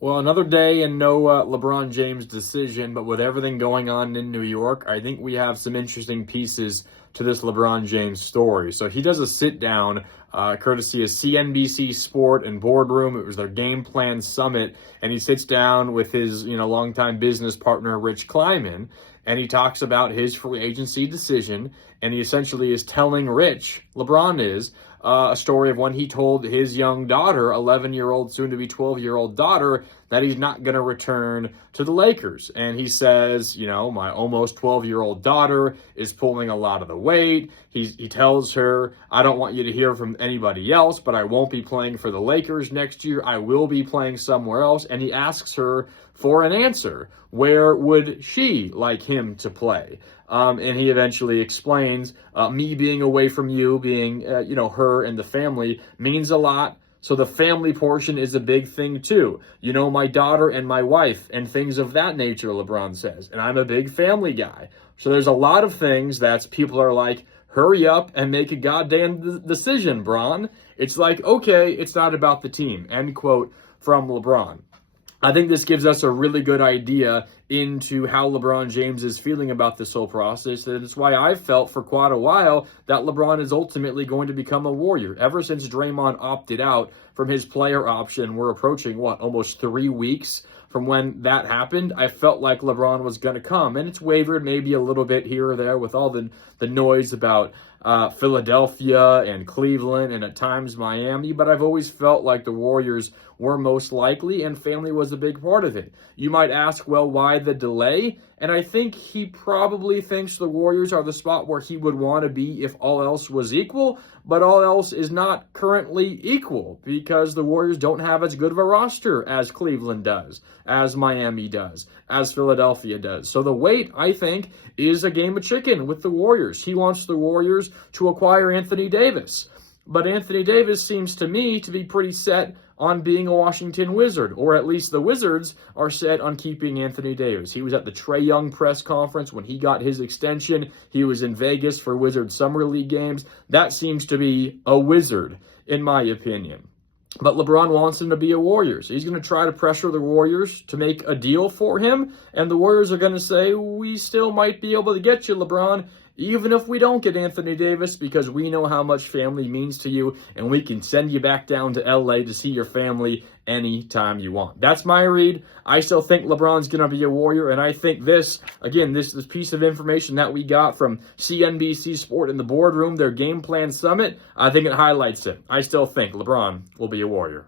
Well, another day and no LeBron James decision, but with everything going on in New York, I think we have some interesting pieces to this LeBron James story. So he does a sit down, courtesy of CNBC Sport and Boardroom. It was their game plan summit, and he sits down with his longtime business partner Rich Kleiman, and he talks about his free agency decision, and he essentially is telling Rich, LeBron is, a story of when he told his young daughter, 11-year-old, soon to be 12-year-old daughter, that he's not going to return to the Lakers. And he says, my almost 12-year-old daughter is pulling a lot of the weight. He tells her, I don't want you to hear from anybody else, but I won't be playing for the Lakers next year. I will be playing somewhere else. And he asks her for an answer. Where would she like him to play? And he eventually explains, me being away from you, being, her and the family means a lot. So the family portion is a big thing too. My daughter and my wife and things of that nature, LeBron says. And I'm a big family guy. So there's a lot of things that people are like, hurry up and make a goddamn decision, Bron. It's like, okay, it's not about the team. End quote from LeBron. I think this gives us a really good idea into how LeBron James is feeling about this whole process. And it's why I've felt for quite a while that LeBron is ultimately going to become a Warrior. Ever since Draymond opted out from his player option, we're approaching, almost 3 weeks from when that happened, I felt like LeBron was going to come. And it's wavered maybe a little bit here or there with all the noise about Philadelphia and Cleveland and at times Miami, but I've always felt like the Warriors were most likely, and family was a big part of it. You might ask, well, why the delay? And I think he probably thinks the Warriors are the spot where he would want to be if all else was equal, but all else is not currently equal because the Warriors don't have as good of a roster as Cleveland does, as Miami does, as Philadelphia does. So the wait, I think, is a game of chicken with the Warriors. He wants the Warriors to acquire Anthony Davis. But Anthony Davis seems to me to be pretty set on being a Washington Wizard, or at least the Wizards are set on keeping Anthony Davis. He was at the Trae Young press conference when he got his extension. He was in Vegas for Wizards Summer League games. That seems to be a Wizard, in my opinion. But LeBron wants him to be a Warrior. So he's going to try to pressure the Warriors to make a deal for him. And the Warriors are going to say, we still might be able to get you, LeBron, even if we don't get Anthony Davis, because we know how much family means to you, and we can send you back down to LA to see your family anytime you want. That's my read. I still think LeBron's going to be a Warrior, and I think this piece of information that we got from CNBC Sport in the Boardroom, their game plan summit, I think it highlights it. I still think LeBron will be a Warrior.